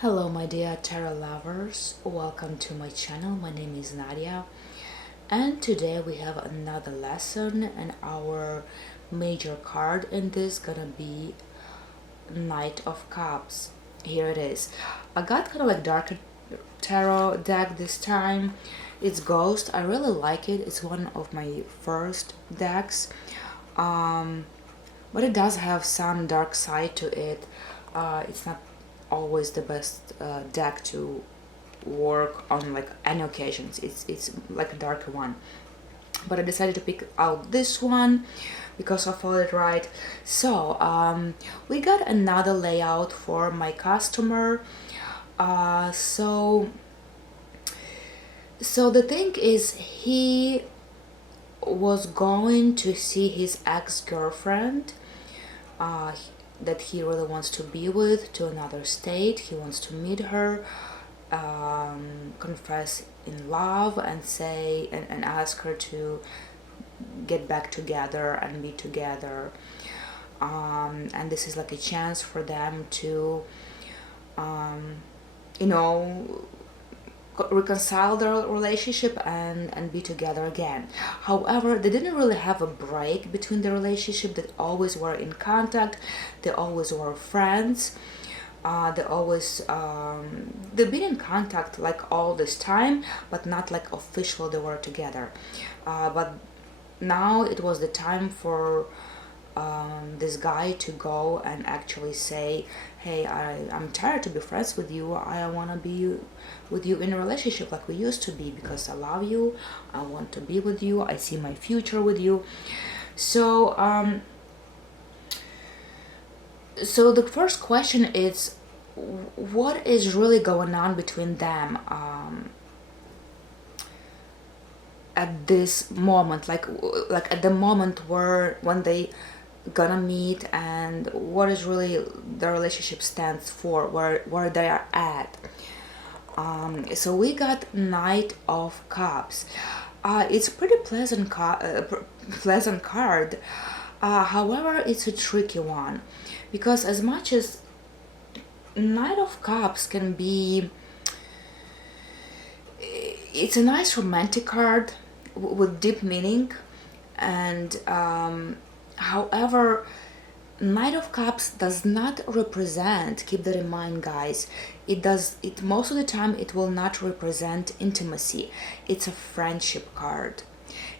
Hello, my dear tarot lovers. Welcome to my channel. My name is Nadia, and today we have another lesson. And our major card in this gonna be Knight of Cups. Here it is. I got kind of like darker tarot deck this time. It's Ghost. I really like it. It's one of my first decks. Um, but it does have some dark side to it. It's not always the best deck to work on like any occasions. It's like a darker one, but I decided to pick out this one because I thought it right. So we got another layout for my customer. So the thing is, he was going to see his ex-girlfriend uh, that he really wants to be with to another state. He wants to meet her, confess in love, and say and ask her to get back together and be together. And this is like a chance for them to, um, you know, reconcile their relationship and be together again. However, they didn't really have a break between the relationship. They always were in contact. They always were friends. They've been in contact like all this time, but not like official they were together. But now it was the time for this guy to go and actually say, hey, I'm tired to be friends with you. I want to be with you in a relationship like we used to be, because I love you. I want to be with you. I see my future with you. So the first question is, what is really going on between them at this moment, like at the moment where when they gonna meet, and what is really the relationship stands for, where they are at. So we got Knight of Cups. It's pretty pleasant card. However, it's a tricky one, because as much as Knight of Cups can be, it's a nice romantic card with deep meaning, and however, Knight of Cups does not represent, keep that in mind, guys. It most of the time it will not represent intimacy. It's a friendship card.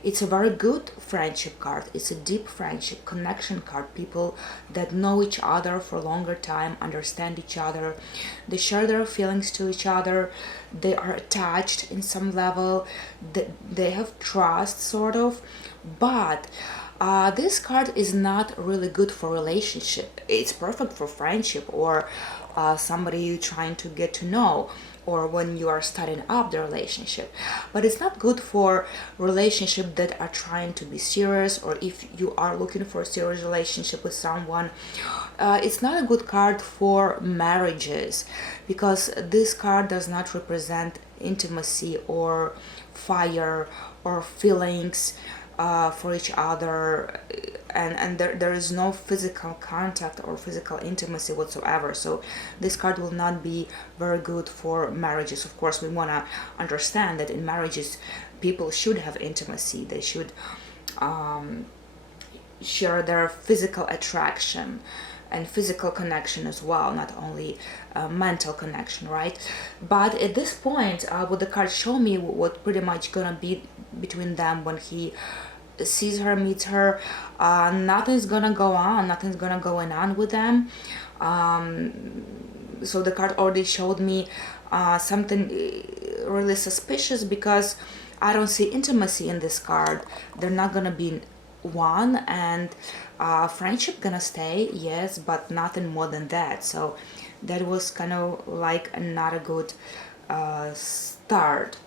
It's a very good friendship card. It's a deep friendship connection card. People that know each other for a longer time, understand each other, they share their feelings to each other, they are attached in some level, they have trust, sort of. But this card is not really good for relationship. It's perfect for friendship, or somebody you trying to get to know, or when you are starting up the relationship. But it's not good for relationship that are trying to be serious, or if you are looking for a serious relationship with someone. It's not a good card for marriages, because this card does not represent intimacy or fire or feelings for each other, and there is no physical contact or physical intimacy whatsoever. So this card will not be very good for marriages. Of course, we want to understand that in marriages people should have intimacy. They should share their physical attraction and physical connection as well, not only mental connection, right? But at this point, what the cards show me, what pretty much gonna be between them when he sees her, meets her, nothing's gonna go on, nothing's gonna going on with them. So the card already showed me something really suspicious, because I don't see intimacy in this card. They're not gonna be one, and friendship gonna stay, yes, but nothing more than that. So that was kind of like not a good start.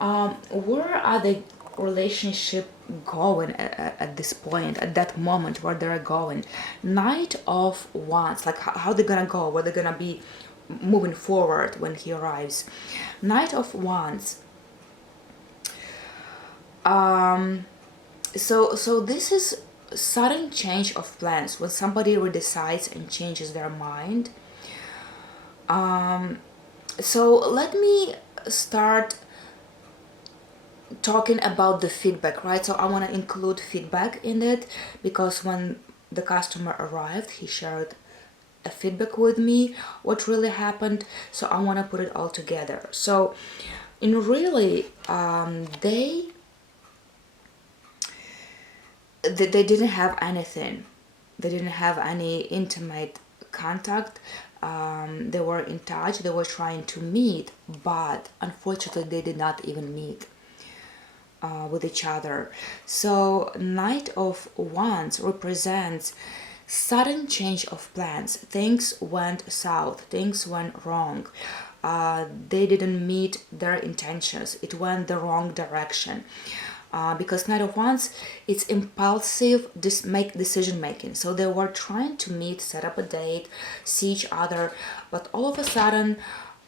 Where are the relationship going at this point, at that moment, where they're going? Knight of Wands, like how they're gonna go, where they're gonna be moving forward when he arrives. Knight of Wands. So this is sudden change of plans when somebody decides and changes their mind. So let me start talking about the feedback, right? So I want to include feedback in it because when the customer arrived, he shared a feedback with me, what really happened. So I want to put it all together. So in really, they didn't have anything. They didn't have any intimate contact. They were in touch. They were trying to meet, but unfortunately, they did not even meet with each other. So, Knight of Wands represents sudden change of plans. Things went south. Things went wrong. They didn't meet their intentions. It went the wrong direction. Because Knight of Wands, it's impulsive make decision making. So they were trying to meet, set up a date, see each other, but all of a sudden,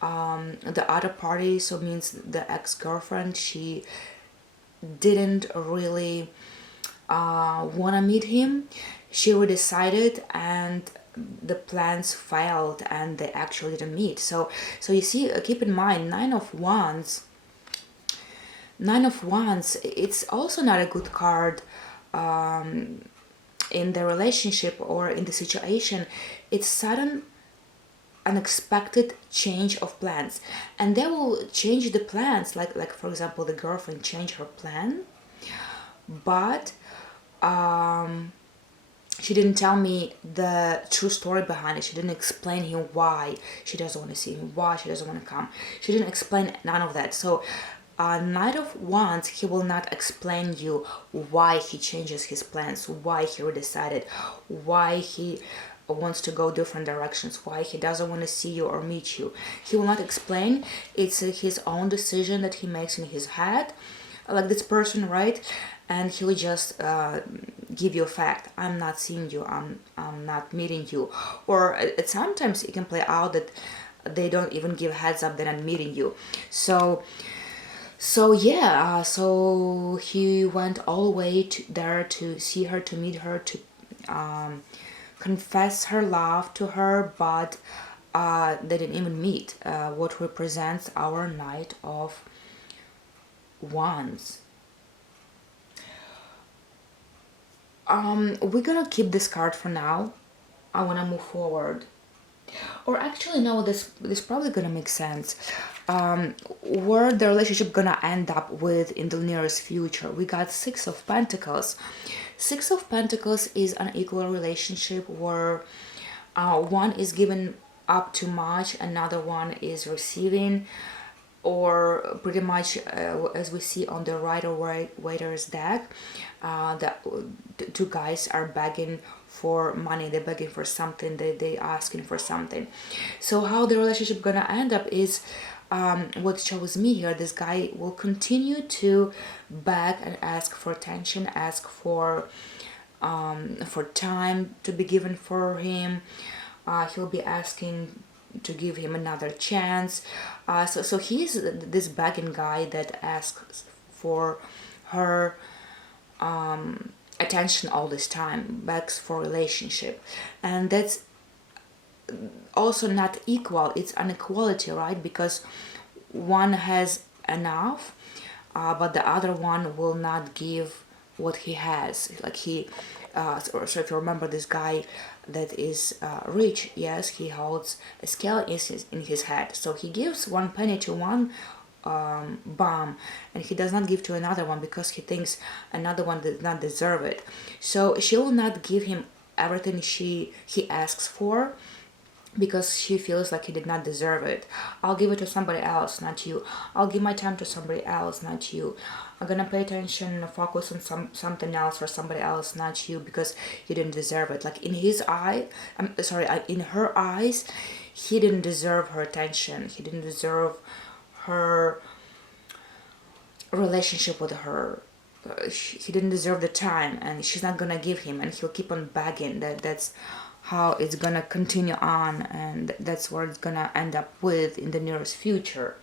the other party, so means the ex-girlfriend, she didn't really want to meet him. She decided, and the plans failed, and they actually didn't meet. So you see, keep in mind, Nine of Wands, it's also not a good card in the relationship or in the situation. It's sudden, unexpected change of plans, and they will change the plans. Like for example, the girlfriend changed her plan, but she didn't tell me the true story behind it. She didn't explain him why she doesn't want to see him, why she doesn't want to come. She didn't explain none of that. So Knight of Wands, he will not explain you why he changes his plans, why he decided, why he wants to go different directions, why he doesn't want to see you or meet you. He will not explain. It's his own decision that he makes in his head, like this person, right? And he'll just give you a fact. I'm not seeing you. I'm not meeting you. Or sometimes it can play out that they don't even give heads up they're not meeting you. So yeah, so he went all the way there to see her, to meet her, to confess her love to her, but they didn't even meet. What represents our Knight of Wands. We're gonna keep this card for now. I wanna move forward. Or actually, no, this probably gonna make sense. Where the relationship gonna end up with in the nearest future? We got Six of Pentacles. Six of Pentacles is an equal relationship where one is giving up too much, another one is receiving, or pretty much as we see on the Rider-Waiter's deck, the two guys are begging for money, they're begging for something, they asking for something. So how the relationship gonna end up is what shows me here. This guy will continue to beg and ask for attention, ask for time to be given for him. He'll be asking to give him another chance. So he's this begging guy that asks for her attention all this time, begs for relationship, and that's also not equal. It's inequality, right? Because one has enough, but the other one will not give what he has. Like so if you remember this guy that is rich, yes, he holds a scale in his head. So he gives one penny to one bum, and he does not give to another one because he thinks another one does not deserve it. So she will not give him everything he asks for, because she feels like he did not deserve it. I'll give it to somebody else, not you. I'll give my time to somebody else, not you. I'm gonna pay attention and focus on something else for somebody else, not you, because you didn't deserve it. Like in his eye, in her eyes, he didn't deserve her attention. He didn't deserve her relationship with her. He didn't deserve the time, and she's not gonna give him, and he'll keep on begging. That's how it's gonna continue on, and that's where it's gonna end up with in the nearest future.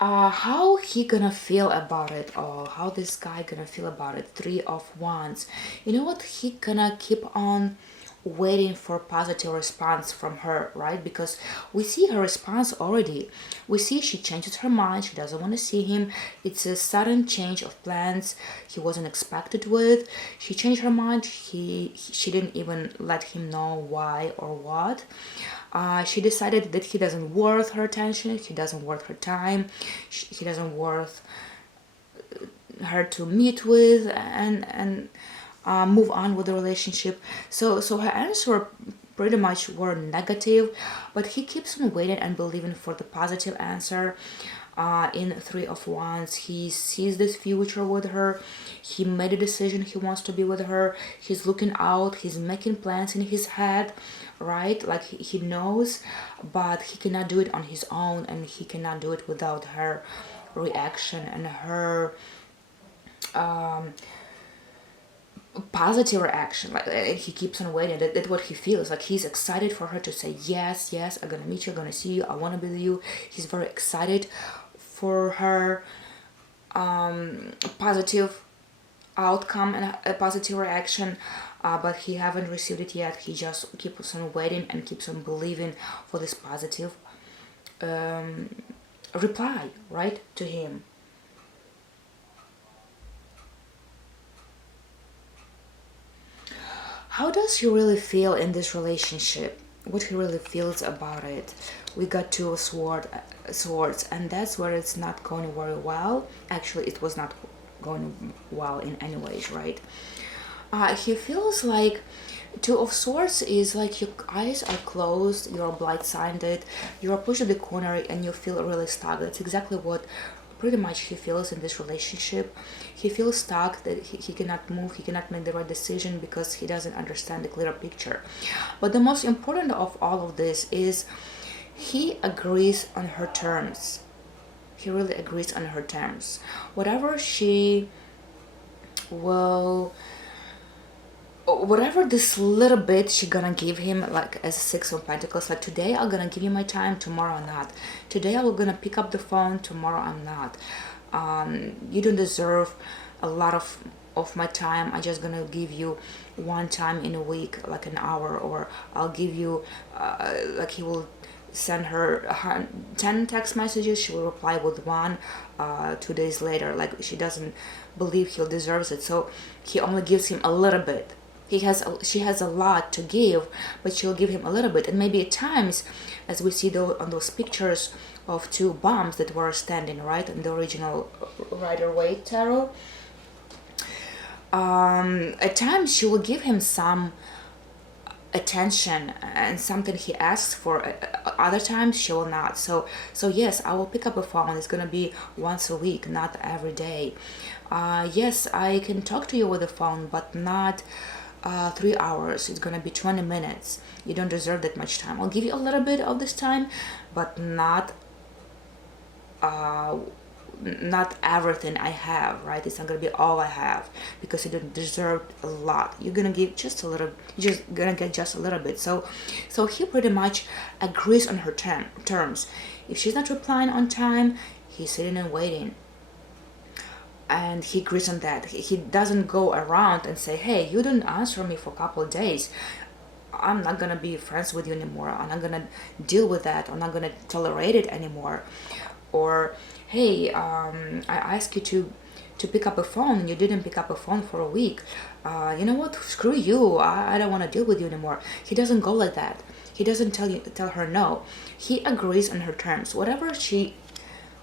How he gonna feel about it all? How this guy gonna feel about it? Three of Wands. You know what? He gonna keep on waiting for positive response from her, right? Because we see her response already. We see she changes her mind, she doesn't want to see him. It's a sudden change of plans he wasn't expected with. She changed her mind. She didn't even let him know why or what. She decided that he doesn't worth her attention, he doesn't worth her time, he doesn't worth her to meet with and move on with the relationship. So her answer pretty much were negative, but he keeps on waiting and believing for the positive answer. In Three of Wands, he sees this future with her. He made a decision, he wants to be with her. He's looking out, he's making plans in his head, right? Like he knows, but he cannot do it on his own, and he cannot do it without her reaction and her positive reaction. Like he keeps on waiting. That's what he feels like. He's excited for her to say yes, yes, I'm gonna meet you, I'm gonna see you, I want to be with you. He's very excited for her positive outcome and a positive reaction, but he haven't received it yet. He just keeps on waiting and keeps on believing for this positive reply, right, to him. How does he really feel in this relationship? What he really feels about it? We got two swords, and that's where it's not going very well. Actually, it was not going well in any ways, right? He feels like Two of Swords is like your eyes are closed, you're blindsided, you're pushed to the corner, and you feel really stuck. That's exactly what pretty much he feels in this relationship. He feels stuck, that he cannot move, he cannot make the right decision because he doesn't understand the clearer picture. But the most important of all of this is he agrees on her terms. He really agrees on her terms. Whatever she will, whatever this little bit she gonna give him, like as a Six of Pentacles, like today I'm gonna give you my time, tomorrow I'm not. Today I'm gonna pick up the phone, tomorrow I'm not. You don't deserve a lot of my time. I'm just gonna give you one time in a week, like an hour, or I'll give you like he will send her 10 text messages, she will reply with one 2 days later. Like she doesn't believe he deserves it, so he only gives him a little bit. She has a lot to give, but she'll give him a little bit. And maybe at times, as we see on those pictures of two bombs that were standing right in the original Rider-Waite tarot, at times she will give him some attention and something he asks for. Other times she will not. So yes, I will pick up a phone. It's gonna be once a week, not every day. Yes, I can talk to you with the phone, but not 3 hours. It's gonna be 20 minutes. You don't deserve that much time. I'll give you a little bit of this time, but not not everything I have, right? It's not gonna be all I have, because you don't deserve a lot. You're gonna give just a little, you're just gonna get just a little bit. So he pretty much agrees on her terms. If she's not replying on time, he's sitting and waiting, and he agrees on that. He doesn't go around and say, hey, you didn't answer me for a couple of days, I'm not gonna be friends with you anymore, I'm not gonna deal with that, I'm not gonna tolerate it anymore. Or hey, I asked you to pick up a phone and you didn't pick up a phone for a week. You know what, screw you, I don't want to deal with you anymore. He doesn't go like that. He doesn't tell her no. He agrees on her terms. Whatever she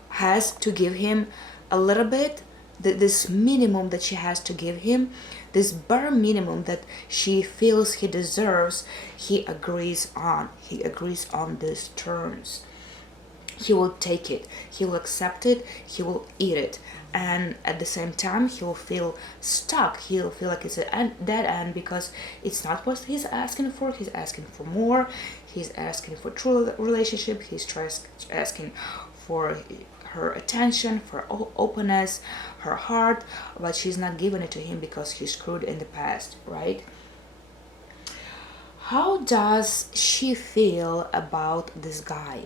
has to give him, a little bit, this minimum that she has to give him, this bare minimum that she feels he deserves, he agrees on. He agrees on these terms. He will take it, he will accept it, he will eat it, and at the same time he will feel stuck. He'll feel like it's a dead end, because it's not what he's asking for. He's asking for more. He's asking for true relationship. He's asking for her attention, for openness, her heart, but she's not giving it to him because he screwed in the past, right? How does she feel about this guy?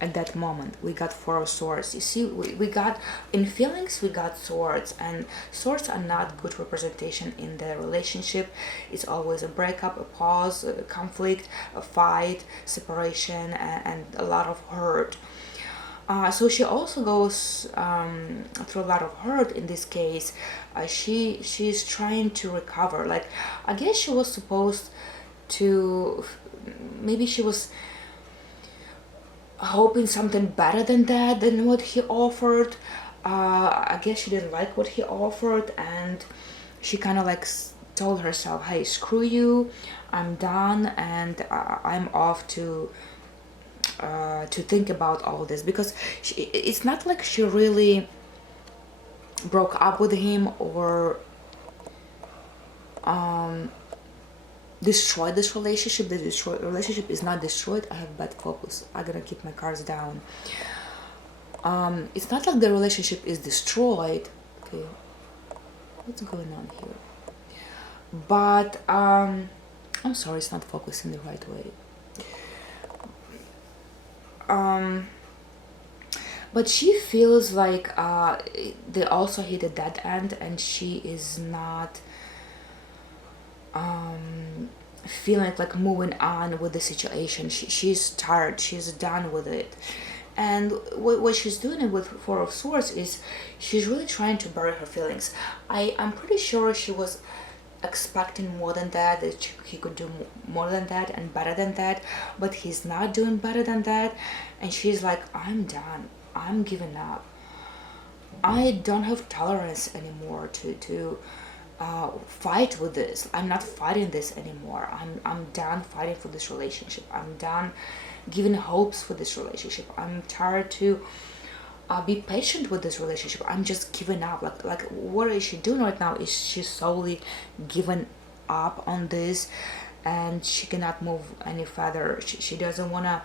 at that moment. We got Four of Swords. You see, we got, in feelings, we got swords, and swords are not good representation in the relationship. It's always a breakup, a pause, a conflict, a fight, separation, and a lot of hurt. So she also goes through a lot of hurt in this case. She's trying to recover. Like, I guess she was supposed to, maybe she was hoping something better than that, than what he offered. I guess she didn't like what he offered, and she kind of like told herself, hey, screw you, I'm done, and I'm off to think about all this. Because it's not like she really broke up with him or destroyed this relationship. The relationship is not destroyed. I have bad focus. I'm gonna keep my cards down. It's not like the relationship is destroyed. Okay, what's going on here? But I'm sorry, it's not focusing the right way. But she feels like they also hit a dead end, and she is not feeling like moving on with the situation. She's tired, she's done with it. And what she's doing with Four of Swords is she's really trying to bury her feelings. I'm pretty sure she was expecting more than that he could do more than that and better than that, but he's not doing better than that. And she's like, I'm done, I'm giving up, I don't have tolerance anymore to fight with this. I'm not fighting this anymore. I'm done fighting for this relationship. I'm done giving hopes for this relationship. I'm tired to be patient with this relationship. I'm just giving up. Like what is she doing right now? Is she solely giving up on this, and she cannot move any further. She doesn't want to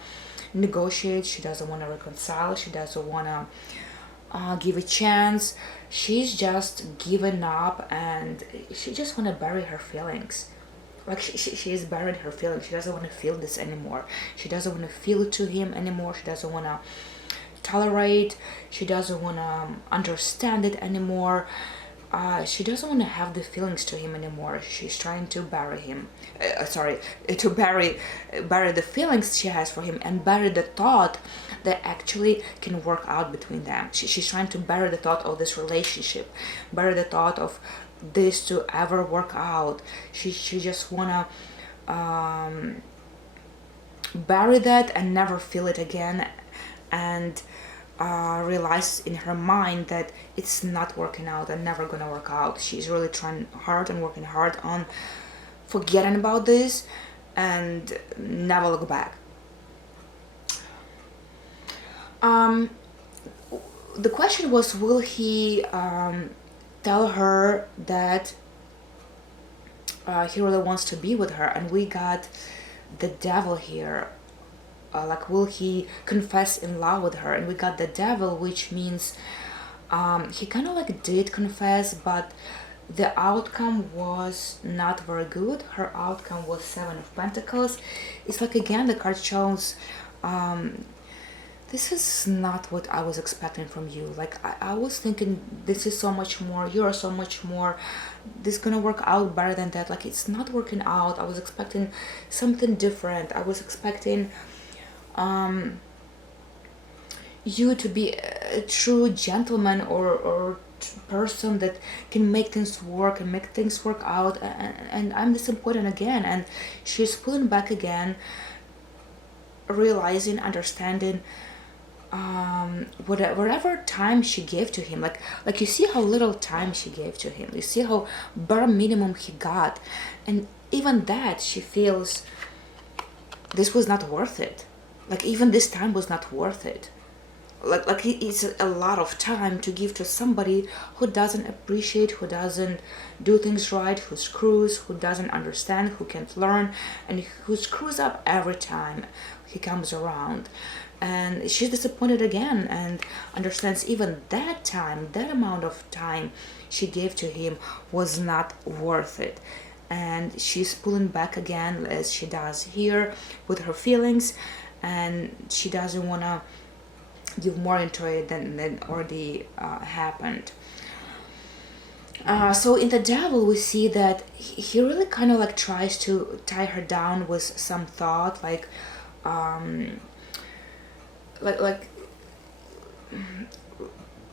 negotiate. She doesn't want to reconcile. She doesn't want to give a chance. She's just given up, and she just want to bury her feelings. Like she is burying her feelings. She doesn't want to feel this anymore. She doesn't want to feel to him anymore. She doesn't want to tolerate. She doesn't want to understand it anymore. She doesn't want to have the feelings to him anymore. She's trying to bury him. To bury the feelings she has for him, and bury the thought that actually can work out between them. She's trying to bury the thought of this relationship, bury the thought of this to ever work out. She just wanna bury that and never feel it again, and realize in her mind that it's not working out and never gonna work out. She's really trying hard and working hard on forgetting about this and never look back. The question was, will he tell her that he really wants to be with her? And we got the devil here. Like, will he confess in love with her? And we got the devil, which means he kind of like did confess, but the outcome was not very good. Her outcome was Seven of Pentacles. It's like, again, the card shows this is not what I was expecting from you. Like, I was thinking this is so much more, you are so much more, this is gonna work out better than that. Like, it's not working out. I was expecting something different. I was expecting you to be a true gentleman or person that can make things work and make things work out, and I'm disappointed again. And she's pulling back again, realizing, understanding whatever time she gave to him. Like you see how little time she gave to him, you see how bare minimum he got, and even that she feels this was not worth it. Like, even this time was not worth it. Like it's a lot of time to give to somebody who doesn't appreciate, who doesn't do things right, who screws, who doesn't understand, who can't learn, and who screws up every time he comes around. And she's disappointed again, and understands even that time, that amount of time she gave to him was not worth it. And she's pulling back again, as she does here, with her feelings, and she doesn't want to you're more into it than already happened. So in the devil, we see that he really kind of like tries to tie her down with some thought, um, like like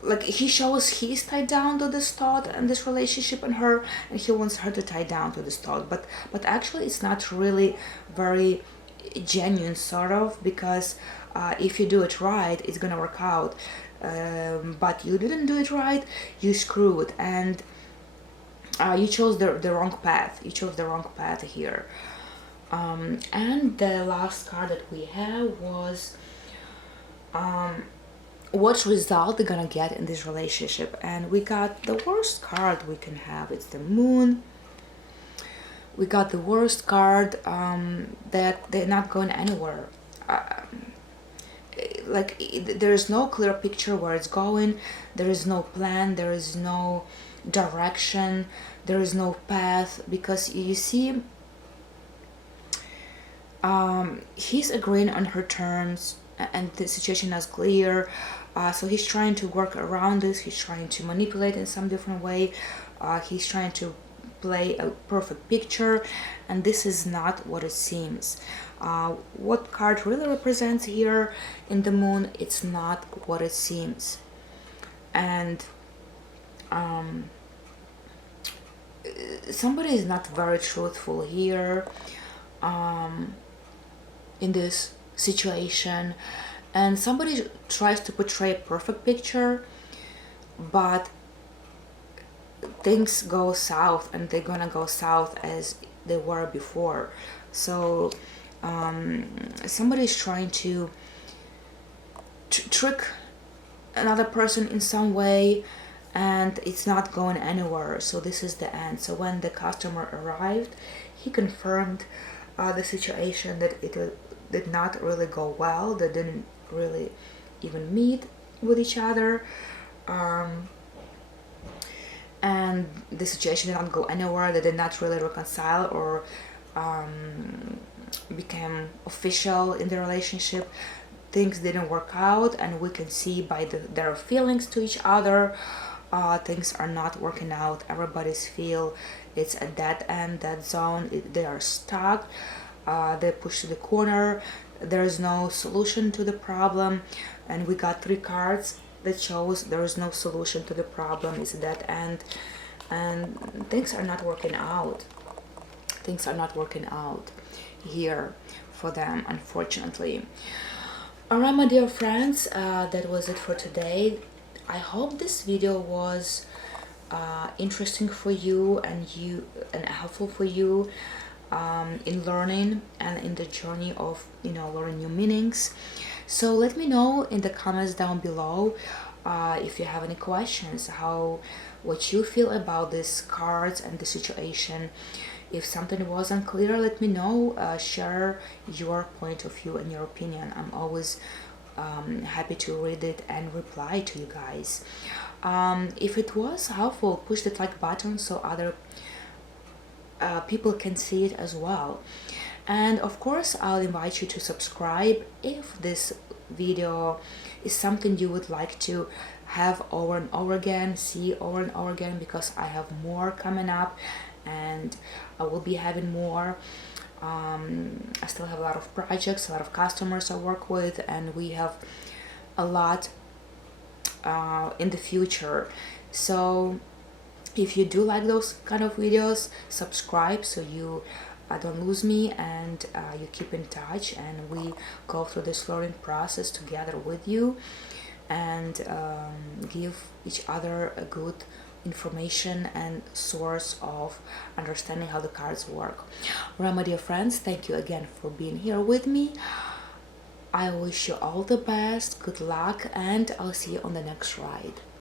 like he shows he's tied down to this thought and this relationship and her, and he wants her to tie down to this thought, but actually it's not really very genuine, sort of, because if you do it right, it's gonna work out. But you didn't do it right, you screwed, and you chose the wrong path. You chose the wrong path here. And the last card that we have was what result they're gonna get in this relationship, and we got the worst card we can have. It's the moon. We got the worst card, that they're not going anywhere. Like there is no clear picture where it's going. There is no plan. There is no direction. There is no path, because you see, he's agreeing on her terms, and the situation is clear. So he's trying to work around this. He's trying to manipulate in some different way. He's trying to play a perfect picture, and this is not what it seems. What card really represents here in the moon, it's not what it seems. And somebody is not very truthful here, in this situation, and somebody tries to portray a perfect picture, but things go south, and they're gonna go south as they were before. So somebody is trying to trick another person in some way, and it's not going anywhere. So this is the end. So when the customer arrived, he confirmed the situation, that it did not really go well. They didn't really even meet with each other, and the situation did not go anywhere. They did not really reconcile or became official in the relationship. Things didn't work out, and we can see by their feelings to each other, things are not working out. Everybody's feel it's a dead end, dead zone. They are stuck. They're pushed to the corner. There's no solution to the problem, and we got 3 cards that shows there is no solution to the problem. It's a dead end, and things are not working out. Things are not working out here for them, unfortunately. Alright, my dear friends, that was it for today. I hope this video was interesting for you and helpful for you, in learning and in the journey of learning new meanings. So let me know in the comments down below, if you have any questions, what you feel about these cards and the situation. If something was unclear, let me know. Share your point of view and your opinion. I'm always happy to read it and reply to you guys. If it was helpful, push the like button so other people can see it as well. And of course, I'll invite you to subscribe if this video is something you would like to have over and over again, see over and over again, because I have more coming up, and I will be having more. I still have a lot of projects, a lot of customers I work with, and we have a lot in the future. So if you do like those kind of videos, subscribe so you don't lose me, and you keep in touch, and we go through this learning process together with you, and give each other a good information and source of understanding how the cards work. Alright, my dear friends, thank you again for being here with me. I wish you all the best, good luck, and I'll see you on the next ride.